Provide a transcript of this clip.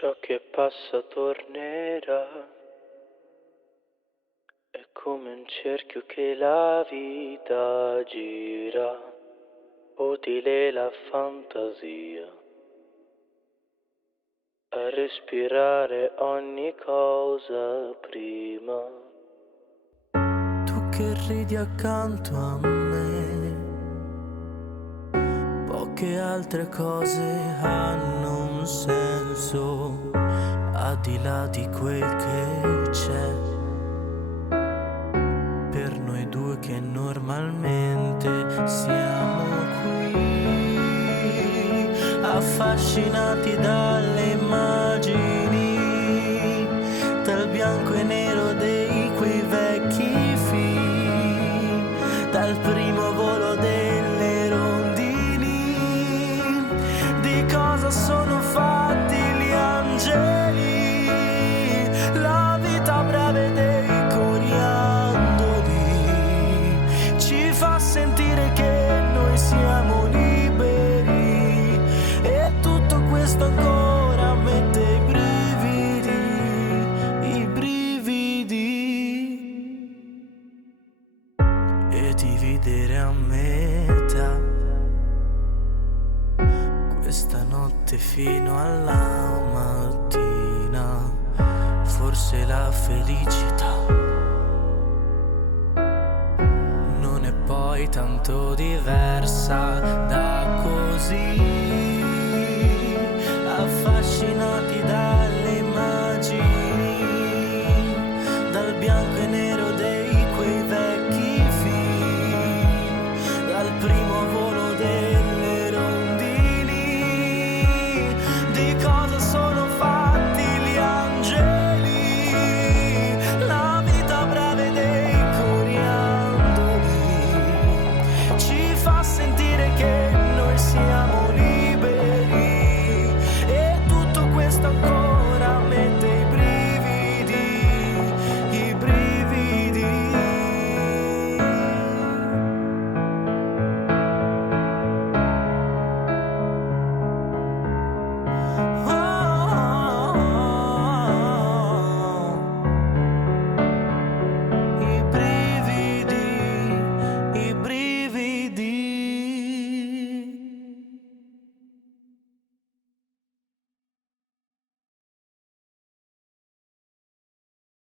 Ciò che passa tornerà, è come un cerchio che la vita gira, utile la fantasia, a respirare ogni cosa prima. Tu che ridi accanto a me, poche altre cose hanno un senso al di là di quel che c'è per noi due che normalmente siamo qui, affascinati dalle immagini, dal bianco e nero dei quei vecchi film, dal primo volo delle rondini, di cosa sono fatti gli angeli, la vita breve dei coriandoli ci fa sentire che noi siamo liberi, e tutto questo ancora mette i brividi, e dividere a metà questa notte fino alla mattina, forse la felicità non è poi tanto diversa da